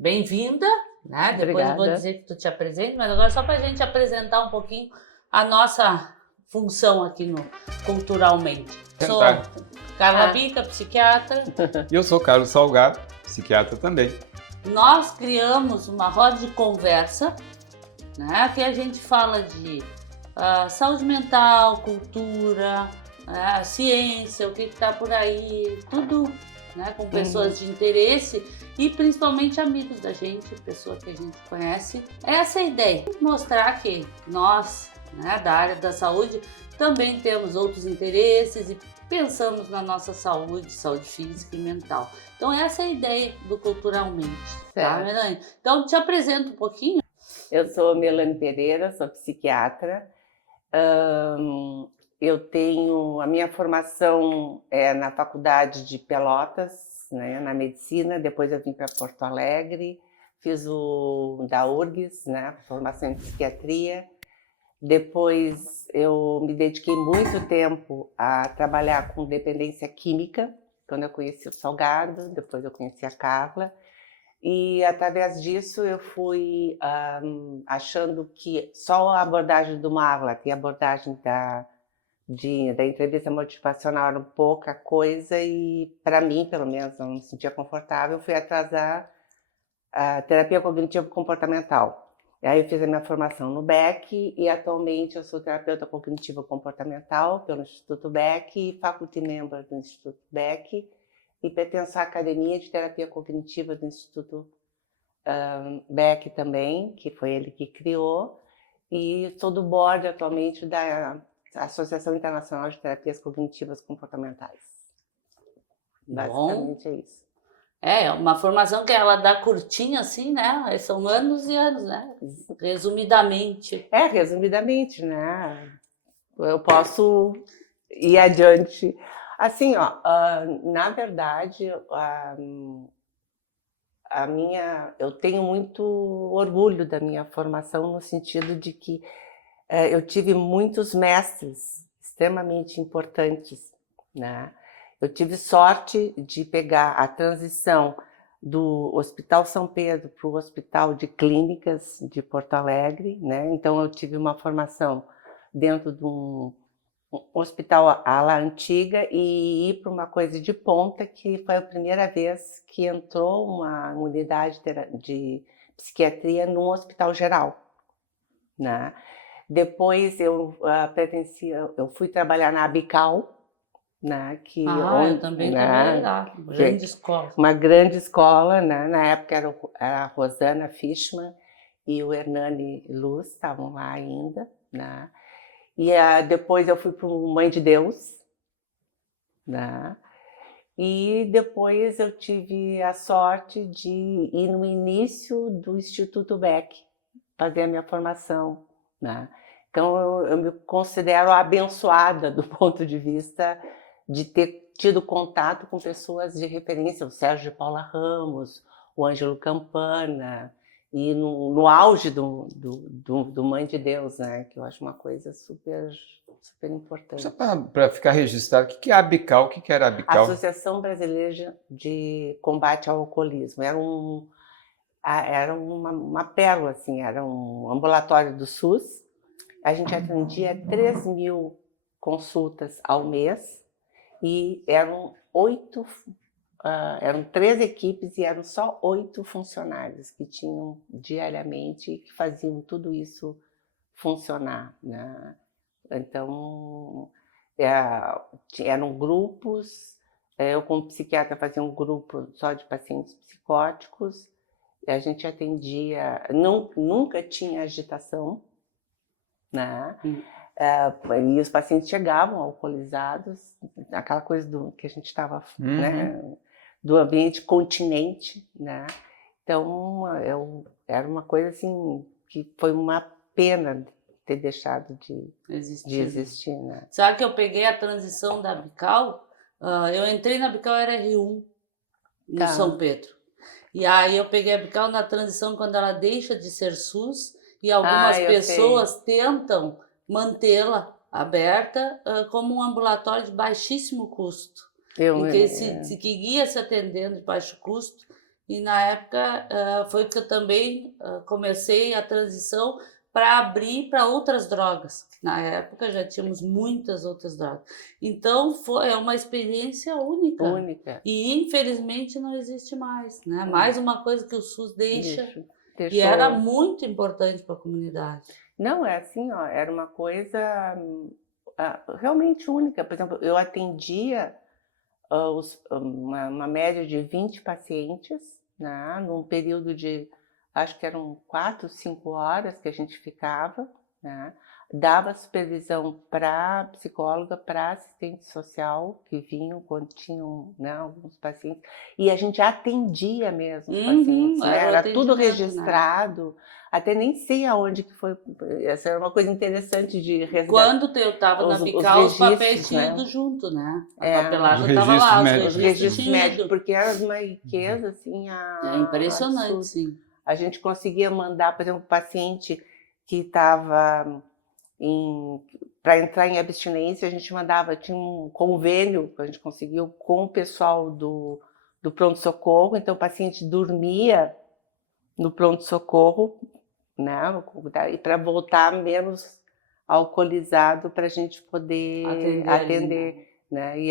bem-vinda, né? Depois eu vou Obrigada. dizer que tu te apresente, mas agora só para a gente apresentar um pouquinho a nossa função aqui no Culturalmente. Sou Tentar. Carla Bica, psiquiatra. E eu sou Carlos Salgado, psiquiatra também. Nós criamos uma roda de conversa, né? Que a gente fala de saúde mental, cultura, ciência, o que está por aí, tudo, né? Com pessoas de interesse e principalmente amigos da gente, pessoas que a gente conhece. Essa é a ideia, mostrar que nós, né, da área da saúde, também temos outros interesses e pensamos na nossa saúde física e mental. Então essa é a ideia do Culturalmente, tá, Melanie? Então te apresento um pouquinho. Eu sou Melanie Pereira, sou psiquiatra. Eu tenho a minha formação na Faculdade de Pelotas, né, na medicina. Depois eu vim para Porto Alegre, fiz o da URGS, né, formação em psiquiatria. Depois eu me dediquei muito tempo a trabalhar com dependência química, quando eu conheci o Salgado, depois eu conheci a Carla. E através disso eu fui achando que só a abordagem do Marla e a abordagem da entrevista motivacional era pouca coisa e, para mim, pelo menos, eu não me sentia confortável. Eu fui atrasar a terapia cognitivo-comportamental. Aí eu fiz a minha formação no BEC e atualmente eu sou terapeuta cognitivo-comportamental pelo Instituto BEC e faculty member do Instituto BEC e pertenço à Academia de Terapia Cognitiva do Instituto BEC também, que foi ele que criou, e sou do board atualmente da Associação Internacional de Terapias Cognitivas Comportamentais. Basicamente é isso. É uma formação que ela dá curtinha assim, né? São anos e anos, né? Resumidamente. Resumidamente, né? Eu posso ir adiante. Assim, ó, na verdade, eu tenho muito orgulho da minha formação no sentido de que eu tive muitos mestres extremamente importantes, né? Eu tive sorte de pegar a transição do Hospital São Pedro para o Hospital de Clínicas de Porto Alegre, né? Então eu tive uma formação dentro de um hospital ala antiga e ir para uma coisa de ponta, que foi a primeira vez que entrou uma unidade de psiquiatria num hospital geral, né? Depois eu fui trabalhar na Abical, né? Eu também trabalhei lá, grande escola. Uma grande escola, né? Na época era a Rosana Fishman e o Hernani Luz estavam lá ainda, né? E depois eu fui para o Mãe de Deus, né? E depois eu tive a sorte de ir no início do Instituto Beck, fazer a minha formação, né? Então eu me considero abençoada do ponto de vista de ter tido contato com pessoas de referência, o Sérgio de Paula Ramos, o Ângelo Campana, e no auge do Mãe de Deus, né? Que eu acho uma coisa super, super importante. Só para ficar registrado, o que é a Abical? O que era a Abical? Associação Brasileira de Combate ao Alcoolismo. Era uma pérola, assim, era um ambulatório do SUS. A gente atendia 3.000 consultas ao mês e eram 3 equipes e eram só 8 funcionários que tinham diariamente, que faziam tudo isso funcionar, né? Então, eram grupos, eu como psiquiatra fazia um grupo só de pacientes psicóticos, a gente atendia, nunca tinha agitação, né? E os pacientes chegavam alcoolizados, aquela coisa que a gente estava, né, do ambiente continente, né? Então, era uma coisa assim que foi uma pena ter deixado de existir, né? Sabe que eu peguei a transição da Abical? Eu entrei na Abical, era R1, no São Pedro. E aí eu peguei a Abical na transição quando ela deixa de ser SUS e algumas pessoas tentam mantê-la aberta como um ambulatório de baixíssimo custo, em que ia se atendendo de baixo custo E na época foi que eu também comecei a transição para abrir para outras drogas. Na época já tínhamos muitas outras drogas. Então é uma experiência única. Única. E infelizmente não existe mais, né? Mais uma coisa que o SUS deixa. Deixou. E era muito importante para a comunidade. Não, é assim, ó, era uma coisa realmente única. Por exemplo, eu atendia uma média de 20 pacientes, né, num período de, acho que eram 4, 5 horas que a gente ficava, né, dava supervisão para psicóloga, para assistente social, que vinham quando tinham, né, alguns pacientes, e a gente atendia mesmo os pacientes, né, era tudo registrado, né? Até nem sei aonde que foi, essa era uma coisa interessante de resgatar. Quando eu estava na Abical, os papéis tinham ido junto, né? A papelada estava lá, os registros médicos, porque era uma riqueza, assim, é impressionante, absurdo. Sim. A gente conseguia mandar, por exemplo, paciente que estava para entrar em abstinência, a gente mandava, tinha um convênio que a gente conseguiu com o pessoal do pronto-socorro, então o paciente dormia no pronto-socorro, né, e para voltar menos alcoolizado para a gente poder atender, né, e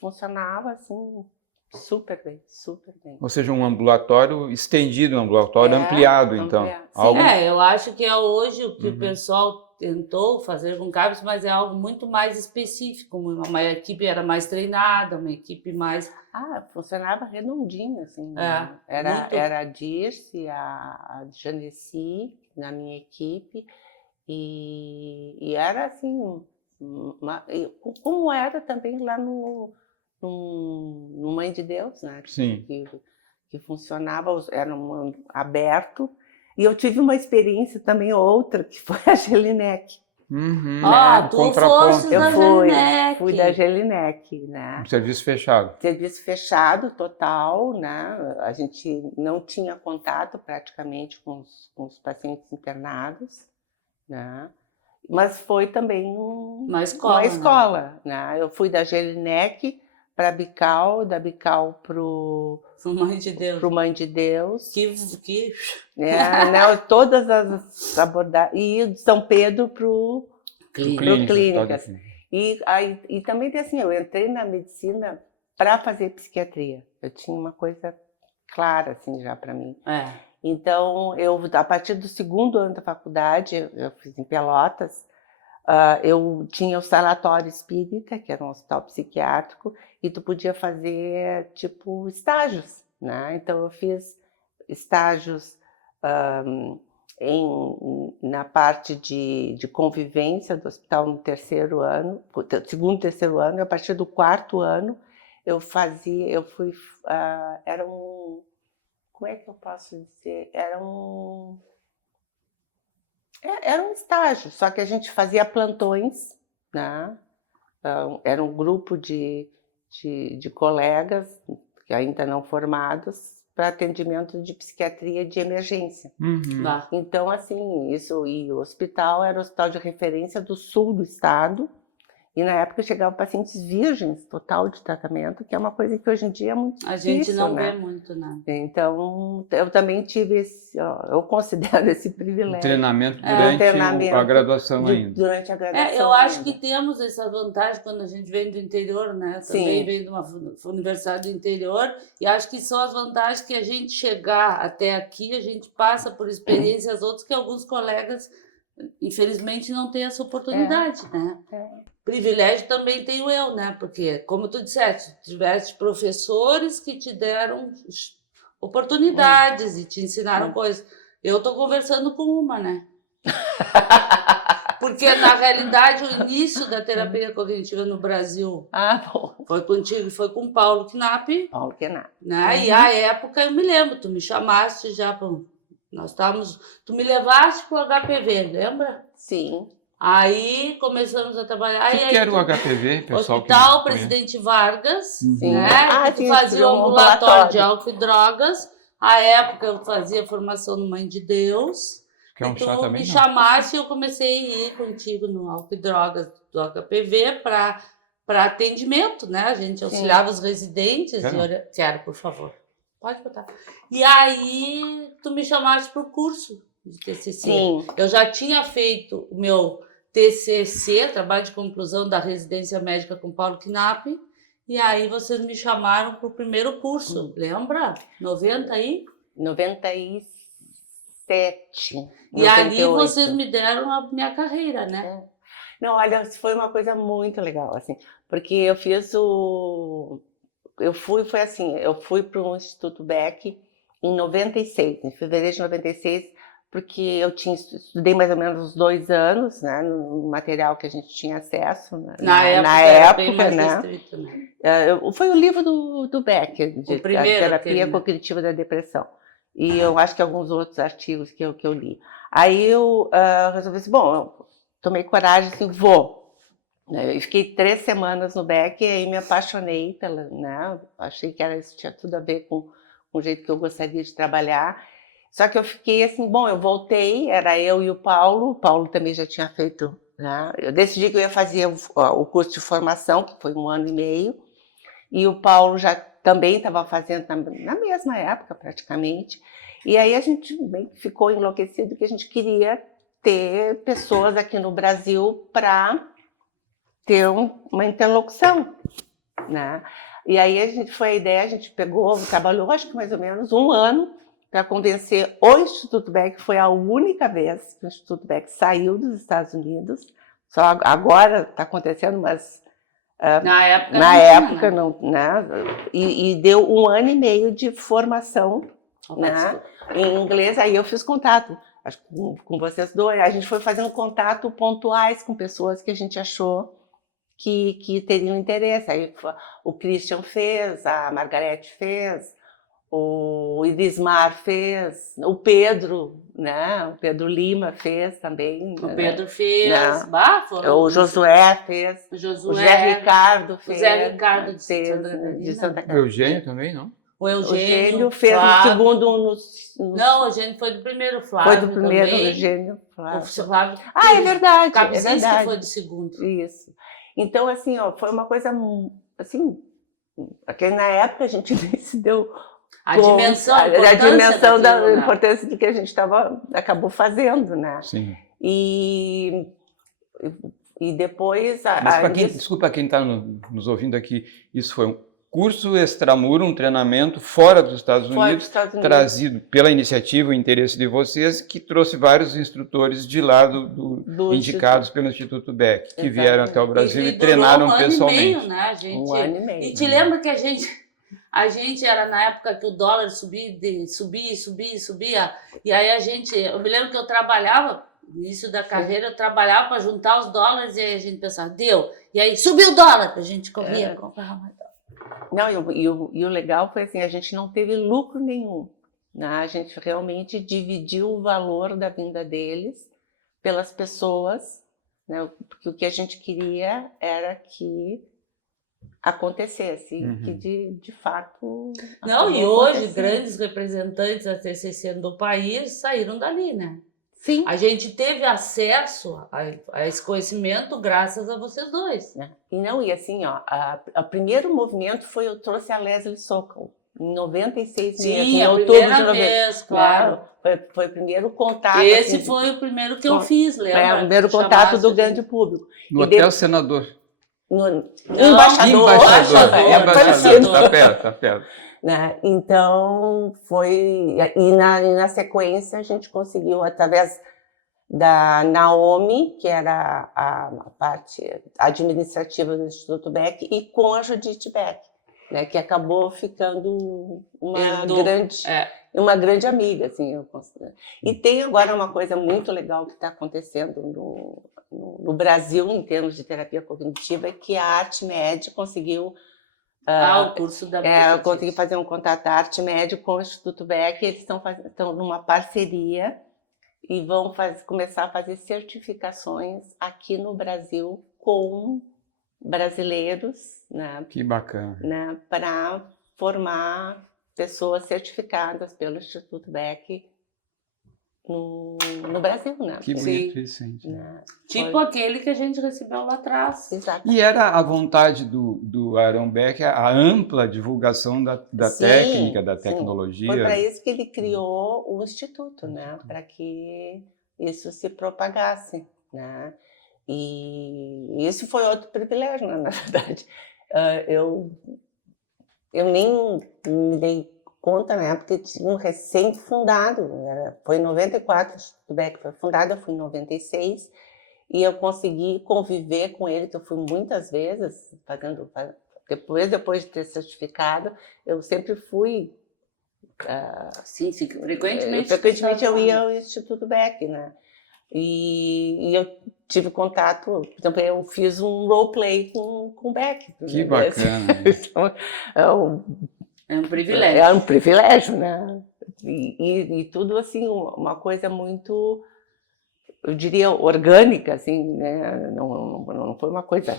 funcionava assim super bem, super bem. Ou seja, um ambulatório estendido, um ambulatório ampliado, então. Algo... eu acho que é hoje o que o pessoal tentou fazer com CAPS, mas é algo muito mais específico, uma equipe era mais treinada, uma equipe mais... funcionava redondinho, assim. Era a Dirce, a Janeci, na minha equipe, e era assim, como era também lá no Mãe de Deus, né? Sim. Que funcionava, era aberto. E eu tive uma experiência também outra, que foi a Gelinec. Tu foste da Gelinec. Fui da Gelinec, né? Serviço fechado. Serviço fechado, total, né? A gente não tinha contato praticamente com os pacientes internados, né? Mas foi também uma escola, né? Eu fui da Gelinec para Abical, da Abical pro Mãe de Deus. Pro Mãe de Deus. Que... né, todas as abordagens. E de São Pedro pro Clínicas. E também assim, eu entrei na medicina para fazer psiquiatria. Eu tinha uma coisa clara assim já para mim. Então, a partir do 2º ano da faculdade, eu fiz em Pelotas, eu tinha o sanatório espírita, que era um hospital psiquiátrico, e tu podia fazer, tipo, estágios, né? Então, eu fiz estágios na parte de convivência do hospital no 2º ano, 2º, 3º ano, e a partir do 4º ano, era como é que eu posso dizer? Era um estágio, só que a gente fazia plantões, né? Era um grupo de colegas, que ainda não formados, para atendimento de psiquiatria de emergência. Então, assim, e o hospital era o hospital de referência do sul do estado, e na época chegavam pacientes virgens, total de tratamento, que é uma coisa que hoje em dia é muito difícil, a gente não vê muito, né? Então, eu também tive eu considero esse privilégio. Treinamento durante a graduação ainda. Durante a graduação eu acho que temos essa vantagem quando a gente vem do interior, né? Também vem de uma universidade do interior, e acho que são as vantagens que a gente chegar até aqui, a gente passa por experiências outras que alguns colegas, infelizmente, não têm essa oportunidade, né? Privilégio também tenho eu, né? Porque, como tu disseste, tiveste professores que te deram oportunidades e te ensinaram coisas. Eu estou conversando com uma, né? Porque, na realidade, o início da terapia cognitiva no Brasil foi contigo, foi com Paulo Knapp. Paulo Knapp. Né? E à época, eu me lembro, tu me chamaste já para... Tu me levaste para o HPV, lembra? Sim. Aí começamos a trabalhar. O que era o HPV, pessoal? Hospital Presidente Vargas, né? Que tu fazia um ambulatório de álcool e drogas. À época eu fazia formação no Mãe de Deus. Que é um chá também, me chamasse e eu comecei a ir contigo no álcool e drogas do HPV para atendimento, né? A gente auxiliava os residentes. Quero, por favor. Pode botar. E aí, tu me chamaste para o curso de TCC. Sim. Eu já tinha feito o meu TCC, Trabalho de Conclusão da Residência Médica com Paulo Knapp, e aí vocês me chamaram para o primeiro curso, lembra? 90 aí? 97. E ali 98. vocês me deram a minha carreira, né? Não, olha, foi uma coisa muito legal, assim, porque eu fiz o... Eu fui para o Instituto Beck em 96, em fevereiro de 96, porque eu estudei mais ou menos uns 2 anos, né, no material que a gente tinha acesso, né, Na época era bem mais restrito, né? Foi o livro do Beck, de terapia né? cognitiva da depressão. E eu acho que alguns outros artigos que eu li. Aí eu resolvi assim, bom, eu tomei coragem, assim, vou. Eu fiquei 3 semanas no Beck e aí me apaixonei pela, né? Achei que isso tinha tudo a ver com o jeito que eu gostaria de trabalhar. Só que eu fiquei assim, bom, eu voltei, era eu e o Paulo também já tinha feito, né? Eu decidi que eu ia fazer o curso de formação, que foi 1 ano e meio, e o Paulo já também estava fazendo na mesma época, praticamente. E aí a gente meio que ficou enlouquecido que a gente queria ter pessoas aqui no Brasil para ter uma interlocução, né? E aí a gente pegou, trabalhou acho que mais ou menos 1 ano para convencer o Instituto Beck. Foi a única vez que o Instituto Beck saiu dos Estados Unidos. Só agora está acontecendo, mas na época não, né? E deu 1 ano e meio de formação, né? Em inglês. Aí eu fiz contato com vocês dois. A gente foi fazendo contato pontuais com pessoas que a gente achou que teriam interesse. Aí o Christian fez, a Margarete fez, o Idismar fez, o Pedro, né? O Pedro Lima fez também. O Pedro fez, né? O Josué fez, o Josué, o Zé Ricardo fez. O Zé Ricardo de Santa Catarina. O Eugênio também, não? O Eugênio fez Flávio, o segundo Não, o Eugênio foi do primeiro, Flávio. Foi do primeiro, também. o Eugênio, Flávio. O Flávio. É verdade. Capzinski que foi do segundo. Isso. Então, assim, foi uma coisa, assim, porque na época a gente nem se deu a dimensão da importância do que a gente acabou fazendo, né? Sim. E depois... Desculpa quem está nos ouvindo aqui, isso foi um curso extramuro, um treinamento fora dos Estados Unidos, trazido pela iniciativa, o interesse de vocês, que trouxe vários instrutores de lá indicados pelo Instituto Beck, que vieram até o Brasil e treinaram pessoalmente. 1 ano e meio, né, gente? 1 ano e meio. E te lembra que a gente era na época que o dólar subia, e aí eu me lembro que eu trabalhava, no início da carreira, eu trabalhava para juntar os dólares, e aí a gente pensava, deu, e aí subiu o dólar, a gente corria, comprava mais dólar. Não, e o legal foi assim, a gente não teve lucro nenhum, né? A gente realmente dividiu o valor da vinda deles pelas pessoas, né? Porque o que a gente queria era que acontecesse, que de fato... Não, e hoje grandes representantes da TCC do país saíram dali, né? Sim. A gente teve acesso a esse conhecimento graças a vocês dois. E assim, o primeiro movimento eu trouxe a Leslie Sokol, em 96 Sim, em a outubro primeira de 90. vez, claro. Foi o primeiro contato. Esse assim, foi o primeiro que eu fiz, lembra? Foi o primeiro contato do grande público. No Hotel Senador. Embaixador. Tá perto. Né? Então, e na sequência a gente conseguiu, através da Naomi, que era a parte administrativa do Instituto Beck, e com a Judith Beck, né? Que acabou ficando uma grande amiga, assim, eu considero. E tem agora uma coisa muito legal que está acontecendo no Brasil, em termos de terapia cognitiva, é que a ArtMed conseguiu o curso da consegui fazer um contato da ArtMed com o Instituto Beck. Eles estão numa parceria e vão começar a fazer certificações aqui no Brasil com brasileiros, né? Que bacana. Né, para formar pessoas certificadas pelo Instituto Beck no Brasil, né? Que bonito isso, gente. Né? Tipo aquele que a gente recebeu lá atrás. Exato. E era a vontade do Aaron Beck a ampla divulgação da técnica, da tecnologia. Foi para isso que ele criou o Instituto, né? Para que isso se propagasse, né? E isso foi outro privilégio, né? Na verdade. Eu nem me dei conta, né? Porque tinha um recém-fundado, né? Foi em 94, o Instituto Beck foi fundado, eu fui em 96, e eu consegui conviver com ele, que eu fui muitas vezes, depois de ter certificado, eu sempre fui... Sim, frequentemente. Frequentemente eu ia ao Instituto Beck, né? E eu tive contato, por exemplo, eu fiz um roleplay com o Beck. Que bacana. Então, é um privilégio. É um privilégio, né? E tudo assim, uma coisa muito, eu diria, orgânica, assim, né? Não foi uma coisa...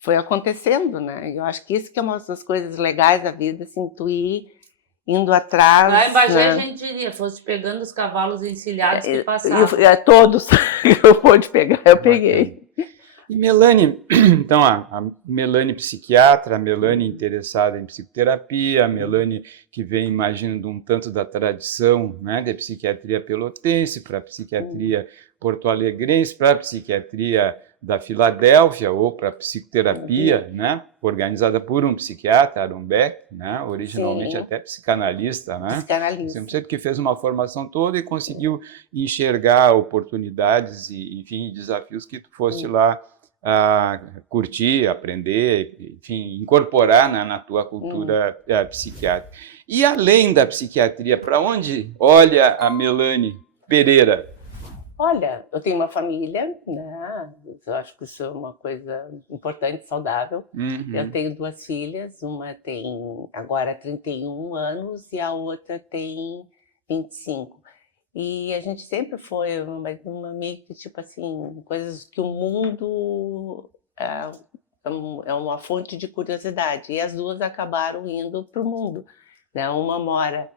Foi acontecendo, né? Eu acho que isso que é uma das coisas legais da vida, assim, tu ir indo atrás. Lá em Bagé, né? a gente diria, fosse pegando os cavalos encilhados que passavam. Todos que eu pude pegar, eu peguei. E Melanie, então a Melanie psiquiatra, a Melanie interessada em psicoterapia, a Melanie que vem, imagino, de um tanto da tradição, né, da psiquiatria pelotense para a psiquiatria porto-alegrense, para a psiquiatria da Filadélfia ou para a psicoterapia, né, organizada por um psiquiatra, Aaron Beck, né, originalmente até psicanalista, né? Psicanalista. Sempre que fez uma formação toda e conseguiu enxergar oportunidades e, enfim, desafios que tu foste lá curtir, aprender, enfim, incorporar na tua cultura psiquiátrica. E além da psiquiatria, para onde olha a Melanie Pereira? Olha, eu tenho uma família, né? Eu acho que isso é uma coisa importante, saudável. Eu tenho 2 filhas, uma tem agora 31 anos e a outra tem 25. E a gente sempre foi uma meio que, tipo assim, coisas que o mundo é uma fonte de curiosidade. E as 2 acabaram indo para o mundo, né? Uma mora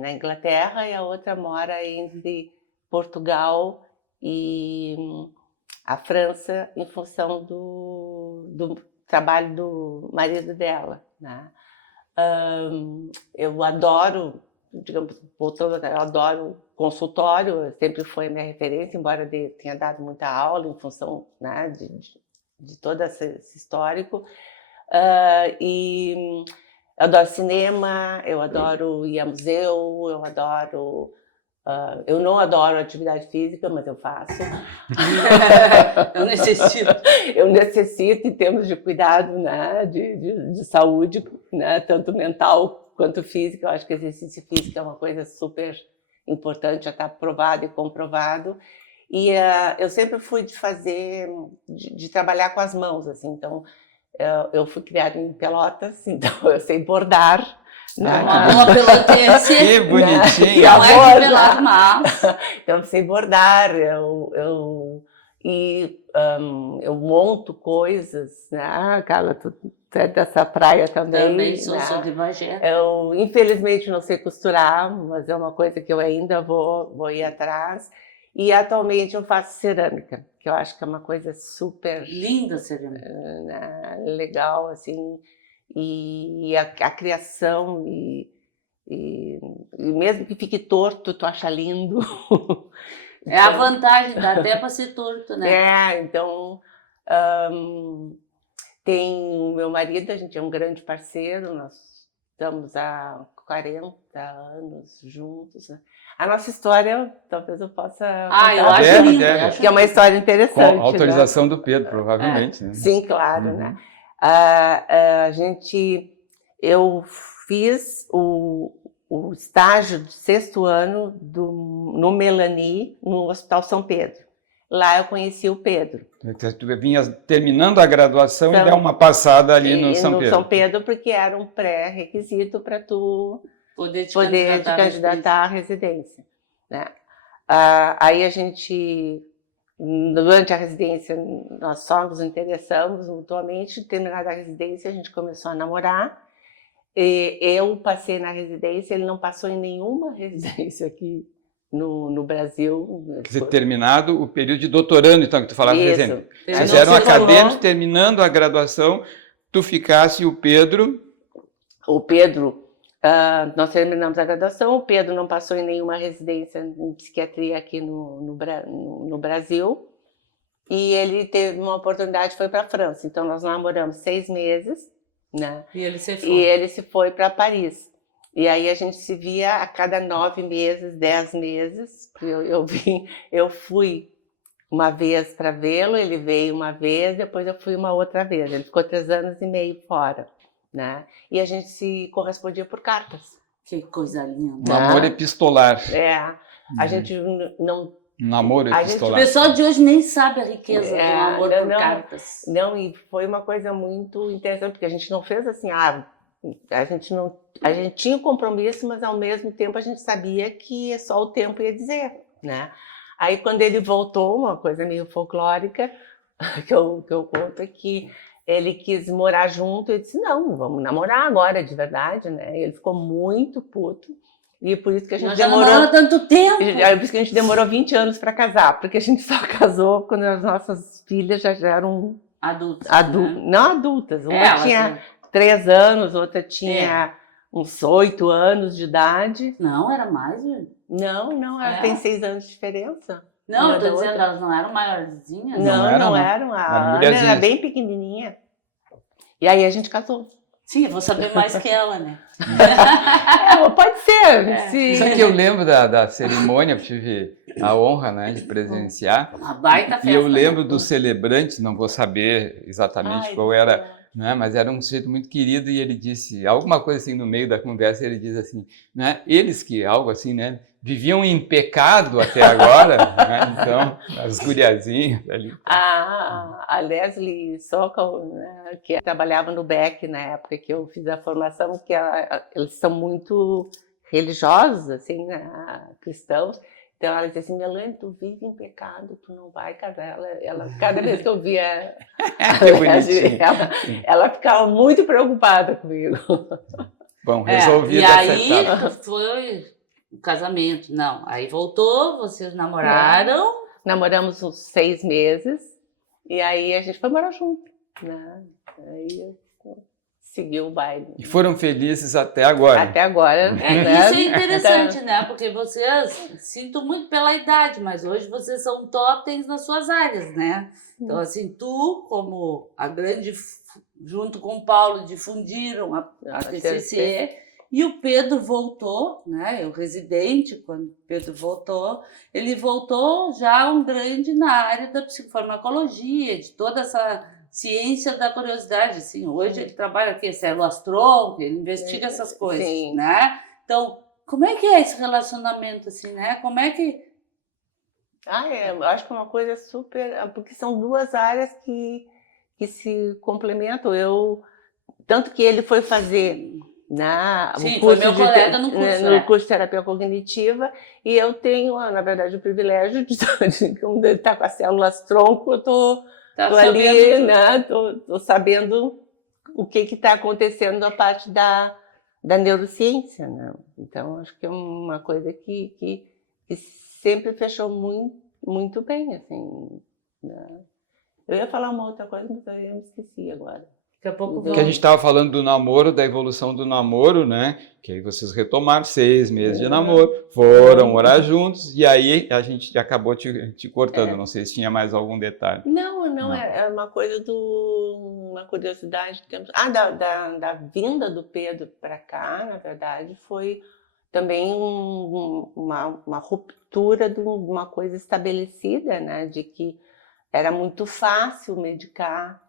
na Inglaterra e a outra mora entre Portugal e a França, em função do trabalho do marido dela, né? Eu adoro, digamos, voltando, eu adoro consultório, sempre foi a minha referência, embora tenha dado muita aula em função, né, de todo esse histórico. E eu adoro cinema, eu adoro ir a museu, eu adoro... eu não adoro atividade física, mas eu faço. Eu necessito. Eu necessito em termos de cuidado, né, de saúde, né, tanto mental quanto física. Eu acho que exercício físico é uma coisa super importante, já está provado e comprovado. E eu sempre fui de trabalhar com as mãos, assim. Então, eu fui criada em Pelotas, então eu sei bordar. Uma boa pelotense. Que bonitinho. Não é de pelado, mas... Então, eu sei bordar, eu monto coisas, né? Carla, tu é dessa praia também. Também sou de Bagé. Eu, infelizmente, não sei costurar, mas é uma coisa que eu ainda vou ir atrás. E, atualmente, eu faço cerâmica, que eu acho que é uma coisa super... Linda cerâmica. Né? Legal, assim... E a criação, e mesmo que fique torto, tu acha lindo. É a vantagem, dá até para ser torto, né? Então, tem o meu marido, a gente é um grande parceiro, nós estamos há 40 anos juntos, né? A nossa história, talvez eu possa contar. Eu acho lindo. Que é uma história interessante. Com autorização, né? do Pedro, provavelmente. Né? Sim, claro, né? Eu fiz o estágio de 6º ano no Melanie, no Hospital São Pedro. Lá eu conheci o Pedro. Tu vinha terminando a graduação e deu uma passada ali no São Pedro. No São Pedro, porque era um pré-requisito para tu poder te candidatar à residência. Né? Aí a gente... Durante a residência, nós só nos interessamos mutuamente. Terminada a residência, a gente começou a namorar. E eu passei na residência, ele não passou em nenhuma residência aqui no Brasil. Quer dizer, terminado o período de doutorando, então, que tu falaste recente. Isso. Vocês eram acadêmicos, terminando a graduação, tu ficasse e o Pedro... Nós terminamos a graduação, o Pedro não passou em nenhuma residência em psiquiatria aqui no Brasil, e ele teve uma oportunidade, foi para a França. Então nós namoramos 6 meses, né? E ele se foi para Paris. E aí a gente se via a cada 9 meses, 10 meses. Eu fui uma vez para vê-lo, ele veio uma vez, depois eu fui uma outra vez. Ele ficou 3 anos e meio fora, né? E a gente se correspondia por cartas. Que coisa linda. Namoro epistolar. A gente não... Namoro epistolar. O pessoal de hoje nem sabe a riqueza do namoro por cartas. Não, e foi uma coisa muito interessante, porque a gente não fez assim, a gente tinha um compromisso, mas ao mesmo tempo a gente sabia que só o tempo ia dizer, né? Aí quando ele voltou, uma coisa meio folclórica, que eu conto é que ele quis morar junto, eu disse, não, vamos namorar agora, de verdade, né? E ele ficou muito puto, e por isso que a gente demorou tanto tempo. Por isso que a gente demorou 20 anos para casar, porque a gente só casou quando as nossas filhas já eram adultas. Né? Não adultas, uma tinha 3 anos, outra tinha uns 8 anos de idade. Não, era mais, viu? Não, ela tem 6 anos de diferença. Não, eu tô dizendo, elas não eram maiorzinhas? Não eram. A Ana era bem pequenininha. E aí a gente casou. Sim, eu vou saber mais que ela, né? Pode ser. Só que eu lembro da cerimônia, eu tive a honra, né, de presenciar. Uma baita festa. E eu lembro dos celebrantes, não vou saber exatamente qual era, né, mas era um sujeito muito querido, e ele disse alguma coisa assim no meio da conversa, ele diz assim, né, eles que, algo assim, né, viviam em pecado até agora, né, então, as guriazinhas ali. A Leslie Sokol, né, que trabalhava no Beck na época que eu fiz a formação, que eles são muito religiosos, assim, né, cristãos. Então ela dizia assim, Melanie, tu vive em pecado, tu não vai casar. Ela cada vez que eu via ela ficava muito preocupada comigo. Bom, resolvido. E aí foi o casamento. Não, aí voltou, vocês namoraram. Namoramos uns 6 meses e aí a gente foi morar junto, né? Aí seguiu o baile. E foram felizes até agora. Até agora. Né? Isso é interessante, né? Porque vocês, sinto muito pela idade, mas hoje vocês são totens nas suas áreas, né? Então, assim, tu, como a grande, junto com o Paulo, difundiram a TCC, e o Pedro voltou, né? O residente, quando o Pedro voltou, ele voltou já um grande na área da psicofarmacologia, de toda essa ciência da curiosidade, assim, hoje ele trabalha aqui, células-tronco, ele investiga essas coisas, né? Então, como é que é esse relacionamento, assim, né? Como é que... eu acho que é uma coisa super... Porque são 2 áreas que se complementam. Tanto que ele foi fazer... foi meu colega no curso. No curso de terapia cognitiva, e eu tenho, na verdade, o privilégio de quando ele está com as células-tronco, eu estou ali, né? Tô sabendo o que está acontecendo na parte da neurociência, né? Então, acho que é uma coisa que sempre fechou muito bem, assim, né? Eu ia falar uma outra coisa, mas eu me esqueci agora. Daqui a pouco que a gente estava falando do namoro, da evolução do namoro, né? Que aí vocês retomaram 6 meses de namoro, foram morar juntos, e aí a gente acabou te cortando. Não sei se tinha mais algum detalhe. Não. É uma coisa uma curiosidade. Da vinda do Pedro para cá, na verdade, foi também uma ruptura de uma coisa estabelecida, né? De que era muito fácil medicar,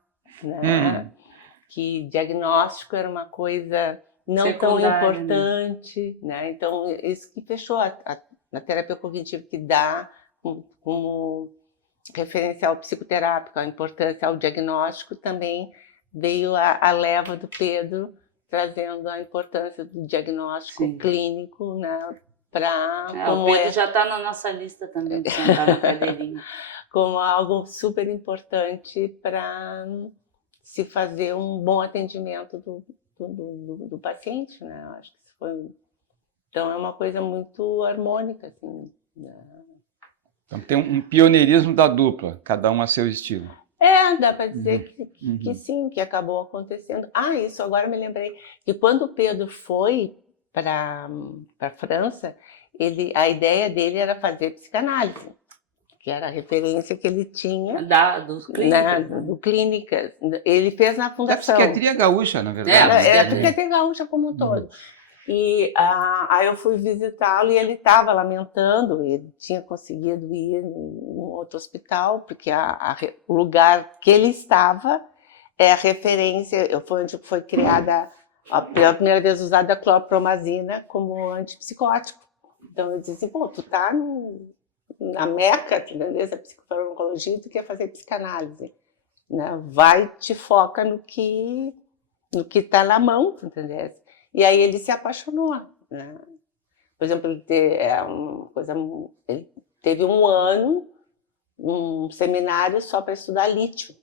né? Que diagnóstico era uma coisa não secundária, tão importante, né? Então, isso que fechou na terapia cognitiva, que dá como referencial psicoterápico a importância ao diagnóstico, também veio a leva do Pedro, trazendo a importância do diagnóstico clínico, né? O Pedro já está na nossa lista também, de sentar na cadeirinha. Como algo super importante para se fazer um bom atendimento do do paciente, né? Eu acho que isso foi... Então, é uma coisa muito harmônica, assim, né? Então tem um pioneirismo da dupla, cada um a seu estilo. Dá para dizer que sim, que acabou acontecendo. Isso, agora me lembrei, que quando o Pedro foi para a França, a ideia dele era fazer psicanálise, que era a referência que ele tinha dos clínicas, do Clínicas. Ele fez na Da fundação. psiquiatria gaúcha, na verdade. A psiquiatria gaúcha como um todo. E aí eu fui visitá-lo e ele estava lamentando, ele tinha conseguido ir em outro hospital, porque o lugar que ele estava é a referência, foi onde foi criada, pela primeira vez usada a clorpromazina como antipsicótico. Então ele disse assim, pô, tu tá na meca da psicofarmacologia, tu quer fazer psicanálise, né? Vai, te foca no que está na mão, entendeu? E aí ele se apaixonou, né? Por exemplo, ele teve um ano, um seminário só para estudar lítio.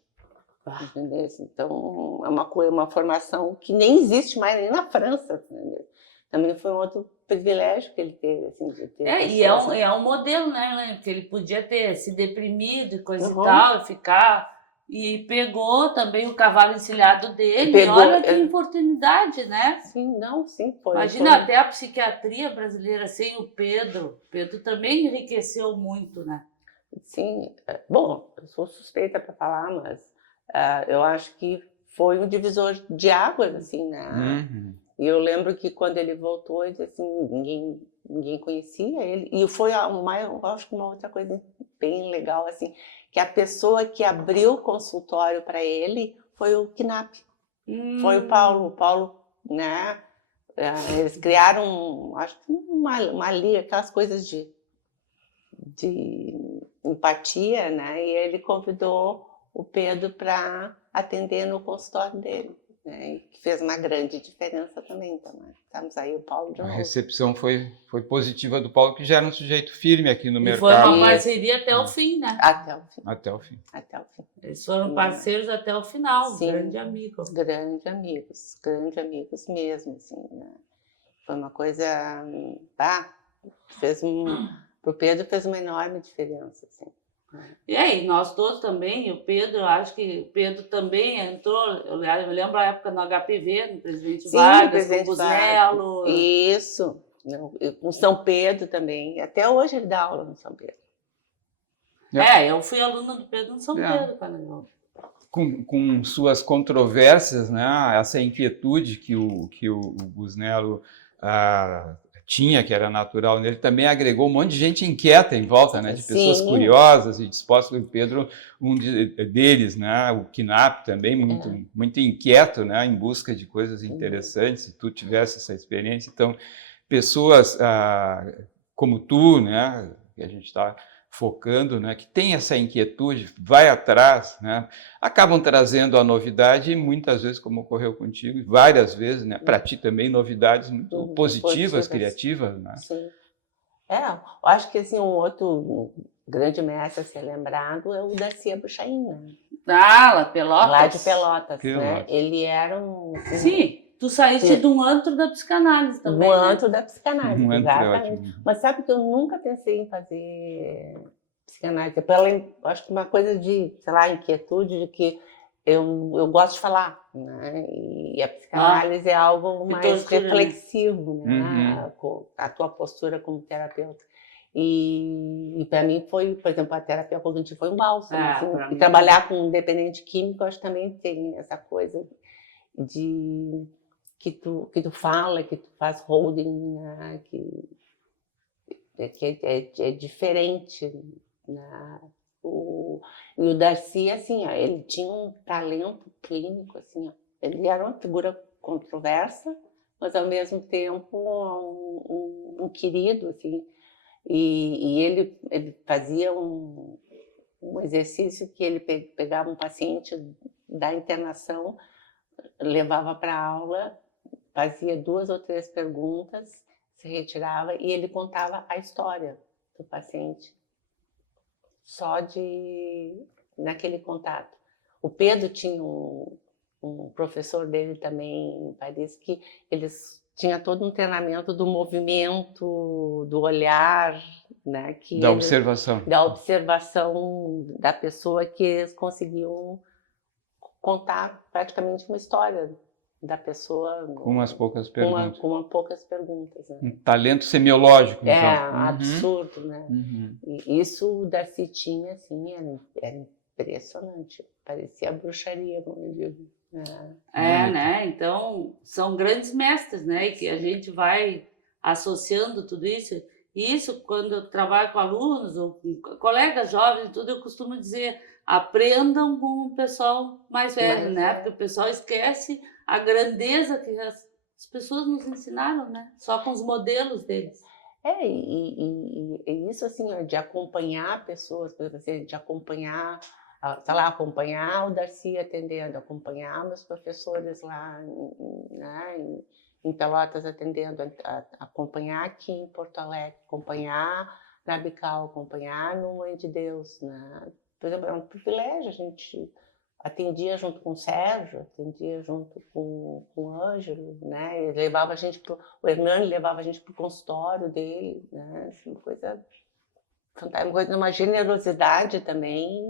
Entendeu? Então, é uma formação que nem existe mais nem na França. Entendeu? Também foi um outro privilégio que ele teve. Assim, de ter e é um modelo, né, Elaine? Porque ele podia ter se deprimido e coisa e tal, e ficar... E pegou também o cavalo encilhado dele. Olha que oportunidade, né? Sim, sim. Imagina até a psiquiatria brasileira sem o Pedro. O Pedro também enriqueceu muito, né? Sim. Bom, eu sou suspeita para falar, mas eu acho que foi um divisor de águas, assim, né? E eu lembro que quando ele voltou, ele disse assim, ninguém conhecia ele. E foi eu acho que uma outra coisa bem legal, assim, que a pessoa que abriu o consultório para ele foi o KNAP. Foi o Paulo. O Paulo, né? Eles criaram, acho que uma liga, aquelas coisas de empatia, né? E ele convidou o Pedro para atender no consultório dele, né? E que fez uma grande diferença também. Então, estamos aí, o Paulo de novo. A recepção foi positiva do Paulo, que já era um sujeito firme aqui no mercado. E foi uma parceria até o fim, né? Até o fim. Eles foram parceiros até o final, sim, grande amigo. Grande amigos mesmo, assim, né? Foi uma coisa, pro Pedro fez uma enorme diferença, assim. E aí, nós todos também, o Pedro, acho que o Pedro também entrou, eu lembro a época no HPV, no Presidente Vargas, com o Busnello. Isso, com São Pedro também, até hoje ele dá aula no São Pedro. Eu fui aluna do Pedro no São Pedro, com suas controvérsias, né? Essa inquietude que o Busnello tinha, que era natural nele, também agregou um monte de gente inquieta em volta, né? De pessoas curiosas e dispostas. O Pedro, um deles, né? O KNAP também, muito inquieto, né? Em busca de coisas interessantes, se tu tivesse essa experiência. Então, pessoas como tu, né? Que a gente está focando, né, que tem essa inquietude, vai atrás, né, acabam trazendo a novidade e muitas vezes, como ocorreu contigo, várias vezes, né, para ti também, novidades muito positivas, criativas. Né? Sim. Eu acho que assim, um outro grande mestre a ser lembrado é o Darcy Abuchain, né? Lá de Pelotas, né? Ele era Sim. Tu saíste de um antro da psicanálise também, do antro da psicanálise, exatamente. Ótimo. Mas sabe que eu nunca pensei em fazer psicanálise, acho que uma coisa de, sei lá, inquietude, de que eu gosto de falar, né? E a psicanálise é algo mais reflexivo, né? A tua postura como terapeuta. E para mim foi, por exemplo, a terapia cognitiva foi um bálsamo. Assim, e trabalhar com dependente químico, acho que também tem essa coisa de que tu fala, que tu faz holding, né? que é diferente, né? E o Darcy, assim, ele tinha um talento clínico, assim, ele era uma figura controversa, mas ao mesmo tempo um querido, assim, e ele fazia um exercício que ele pegava um paciente da internação, levava para a aula, fazia 2 ou 3 perguntas, se retirava e ele contava a história do paciente só naquele contato. O Pedro tinha um professor dele também em Paris, que eles tinha todo um treinamento do movimento, do olhar, né, que Da observação. Da observação da pessoa, que eles conseguiam contar praticamente uma história da pessoa com umas poucas perguntas. Com poucas perguntas, né? Um talento semiológico, então. Absurdo, né? E isso o Darcy tinha, assim, era impressionante. Parecia bruxaria, como eu digo. Né? Então, são grandes mestres, né? E que a gente vai associando tudo isso. E isso, quando eu trabalho com alunos ou com colegas jovens, tudo, eu costumo dizer, aprendam com o pessoal mais velho, né? Porque o pessoal esquece a grandeza que as pessoas nos ensinaram, né? Só com os modelos deles. E isso, assim, de acompanhar pessoas, por exemplo, assim, de acompanhar, sei lá, acompanhar o Darcy atendendo, acompanhar meus professores lá, né, em Pelotas atendendo, acompanhar aqui em Porto Alegre, acompanhar na Bical, acompanhar no Mãe de Deus, né? Por exemplo, é um privilégio, a gente atendia junto com o Sérgio, atendia junto com o Ângelo, né? Ele levava a gente o Hernani levava a gente para o consultório dele, né? Assim, coisa fantástica, uma generosidade também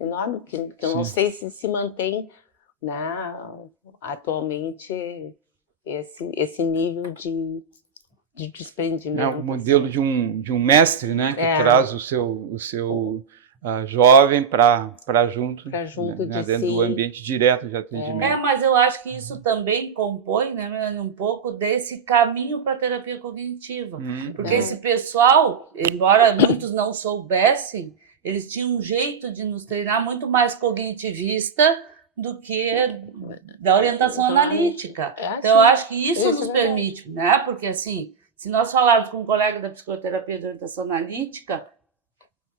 enorme, que eu não sei se mantém, né, atualmente esse nível de desprendimento. É o modelo assim. de um mestre, né, que traz o seu jovem para junto, né, dentro do ambiente direto de atendimento. Mas eu acho que isso também compõe, né, Melanie, um pouco desse caminho para a terapia cognitiva. Porque esse pessoal, embora muitos não soubessem, eles tinham um jeito de nos treinar muito mais cognitivista do que da orientação analítica. Então, eu acho que isso nos permite, né? Porque, assim, se nós falarmos com um colega da psicoterapia de orientação analítica,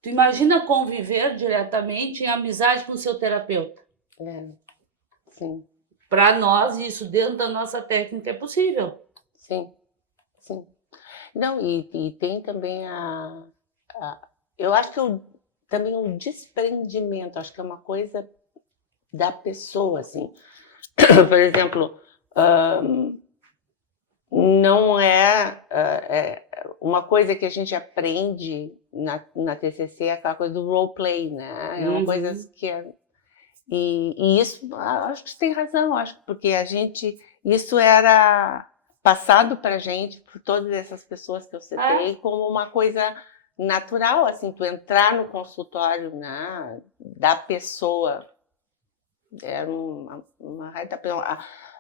tu imagina conviver diretamente em amizade com o seu terapeuta. Sim. Para nós, isso dentro da nossa técnica é possível. Sim. Não, e tem também eu acho que também o desprendimento, acho que é uma coisa da pessoa, assim. Por exemplo, não uma coisa que a gente aprende na TCC, é aquela coisa do roleplay, né? É uma coisa que e isso, acho que você tem razão, acho, porque isso era passado para a gente por todas essas pessoas que eu citei como uma coisa natural, assim, tu entrar no consultório, né, da pessoa. Era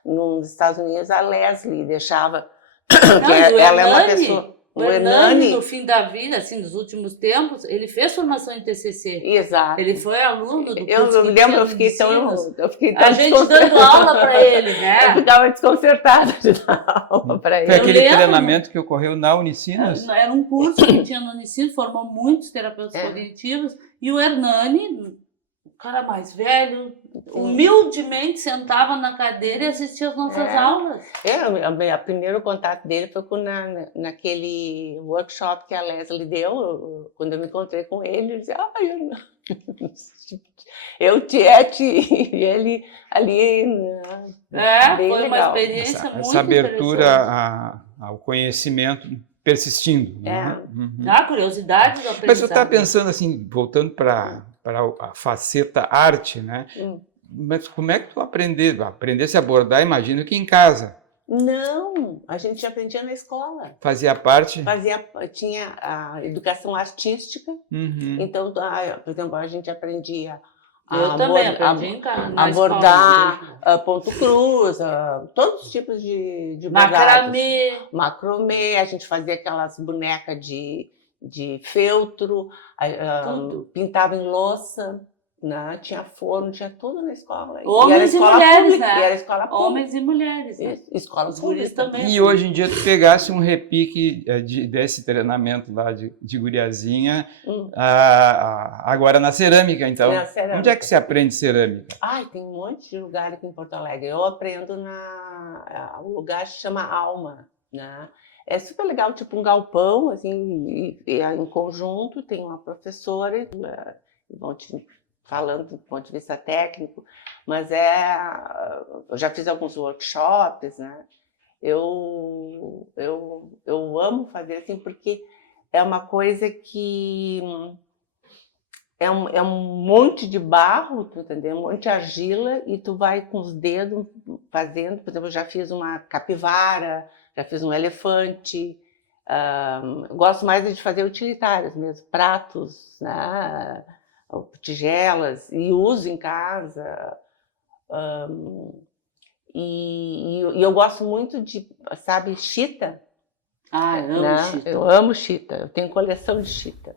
nos Estados Unidos, a Leslie deixava ela é uma pessoa. O Hernani, no fim da vida, assim, nos últimos tempos, ele fez formação em TCC. Exato. Ele foi aluno do curso. Eu me lembro, eu fiquei tão a gente dando aula para ele, né? Eu ficava desconcertada de dar aula para ele. Foi aquele treinamento que ocorreu na Unicinos? Era um curso que tinha no Unicinos, formou muitos terapeutas cognitivos, e o Hernani, o cara mais velho, humildemente sentava na cadeira e assistia as nossas aulas. O primeiro contato dele foi naquele workshop que a Leslie deu, quando eu me encontrei com ele, ele dizia, Tiete, e ele ali. Foi uma experiência muito essa abertura ao conhecimento persistindo. A curiosidade do aprendizado. Mas você está pensando assim, voltando para a faceta arte, né? Mas como é que tu aprendesse a abordar, imagino que em casa? Não, a gente aprendia na escola. Fazia parte? Tinha a educação artística, então, por exemplo, a gente aprendia abordar ponto cruz, todos os tipos de macramê, a gente fazia aquelas bonecas de feltro, pintava em louça, né? Tinha forno, tinha tudo na escola. Homens e mulheres, pública, né? E era escola pública. Homens e mulheres. Escola pública também. E hoje em dia tu pegasse um repique desse treinamento lá de guriazinha, agora na cerâmica, então. Onde é que se aprende cerâmica? Tem um monte de lugar aqui em Porto Alegre. Eu aprendo um lugar que se chama Alma, né? É super legal, tipo um galpão, assim, e em conjunto tem uma professora, vão te falando do ponto de vista técnico, mas eu já fiz alguns workshops, né? Eu amo fazer assim, porque é uma coisa que é um monte de barro, tu entendeu? Um monte de argila, e tu vai com os dedos fazendo. Por exemplo, eu já fiz uma capivara, já fiz um elefante. Gosto mais de fazer utilitários mesmo, pratos, né? Tigelas, e uso em casa. E eu gosto muito de, sabe, chita. Ah, eu amo né? chita. Eu amo chita, eu tenho coleção de chita.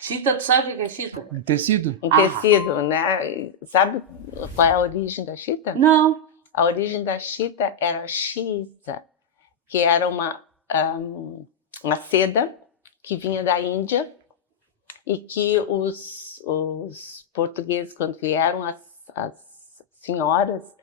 Chita, tu sabe o que é chita? Um tecido? Um tecido, né? Sabe qual é a origem da chita? Não. A origem da chita era a chita, que era uma seda que vinha da Índia, e que os portugueses, quando vieram, as senhoras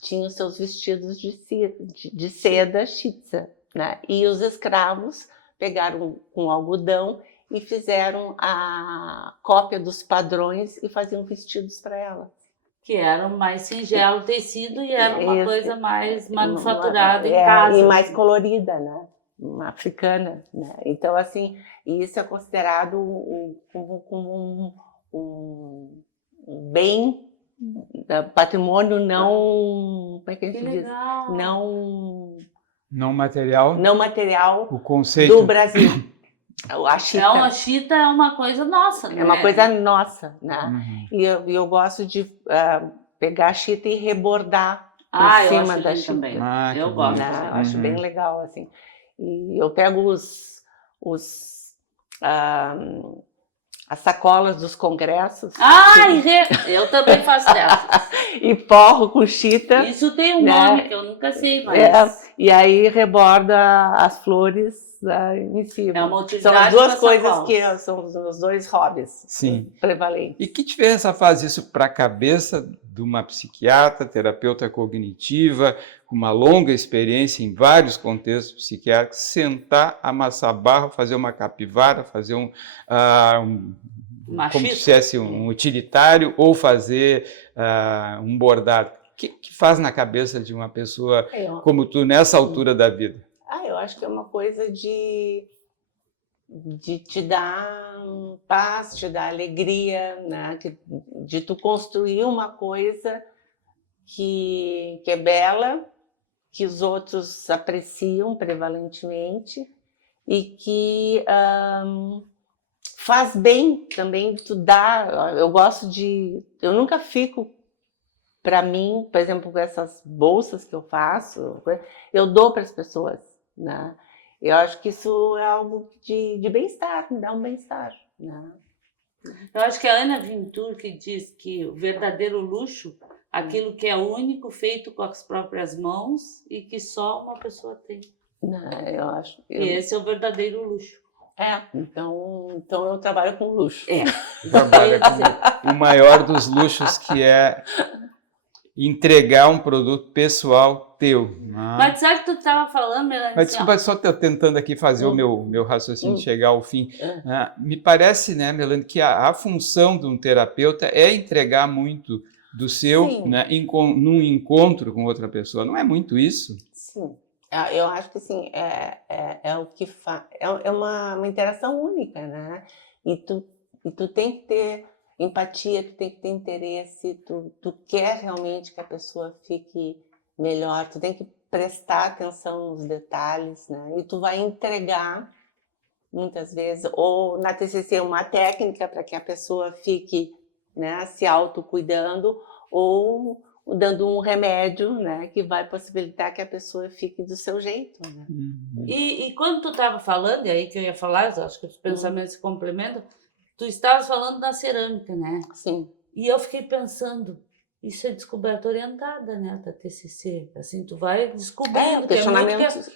tinham seus vestidos de seda chita, né? E os escravos pegaram com algodão e fizeram a cópia dos padrões e faziam vestidos para ela. Que era mais singelo o tecido e era uma coisa mais manufaturada em casa. E mais colorida, né? Uma africana, né? Então, assim, isso é considerado como um bem, patrimônio não... Como é que a gente diz? Legal. Não material. Não material o conceito do Brasil. A chita. Então, a chita é uma coisa nossa, né? É uma coisa nossa, né? Uhum. E eu gosto de pegar a chita e rebordar em eu cima acho da lindo chita. também. Ah, Eu que gosto. bonito. Eu acho bem legal, assim. E eu pego as sacolas dos congressos. Eu também faço dessas. E forro com chita. Isso tem um né? nome que eu nunca sei mais. E aí reborda as flores em cima. É uma São utilidade as duas das coisas sacolas. que são os dois hobbies Sim. prevalentes. E que diferença faz isso para a cabeça de uma psiquiatra, terapeuta cognitiva, com uma longa experiência em vários contextos psiquiátricos, sentar, amassar barro, fazer uma capivara, fazer como se dissesse um utilitário, ou fazer um bordado? O que faz na cabeça de uma pessoa como tu, nessa altura da vida? Eu acho que é uma coisa de te dar paz, te dar alegria, né? De tu construir uma coisa que é bela, que os outros apreciam prevalentemente, e que faz bem também tu dar. Eu nunca fico para mim, por exemplo, com essas bolsas que eu faço, eu dou para as pessoas, né? Eu acho que isso é algo de bem-estar, me dá um bem-estar, né? Eu acho que a Ana Vintur que diz que o verdadeiro luxo, aquilo que é único, feito com as próprias mãos e que só uma pessoa tem. Eu acho. E esse é o verdadeiro luxo. Então eu trabalho com luxo. Trabalha com o maior dos luxos, que é entregar um produto pessoal teu. Mas sabe que tu estava falando, Melanie? Mas desculpa, só estou tentando aqui fazer o meu raciocínio chegar ao fim. Me parece, né, Melanie, que a função de um terapeuta é entregar muito do seu, né, num encontro com outra pessoa. Não é muito isso? Sim. Eu acho que sim, é o que faz. É uma interação única, né? E tu tem que ter empatia, tu tem que ter interesse, tu quer realmente que a pessoa fique melhor, tu tem que prestar atenção nos detalhes, né? E tu vai entregar, muitas vezes, ou na TCC, uma técnica para que a pessoa fique, né, se autocuidando, ou dando um remédio, né, que vai possibilitar que a pessoa fique do seu jeito, né? E quando tu estava falando, e aí que eu ia falar, eu acho que os pensamentos se complementam, tu estavas falando da cerâmica, né? Sim. E eu fiquei pensando, isso é descoberta orientada, né, da TCC. Assim, tu vai descobrindo.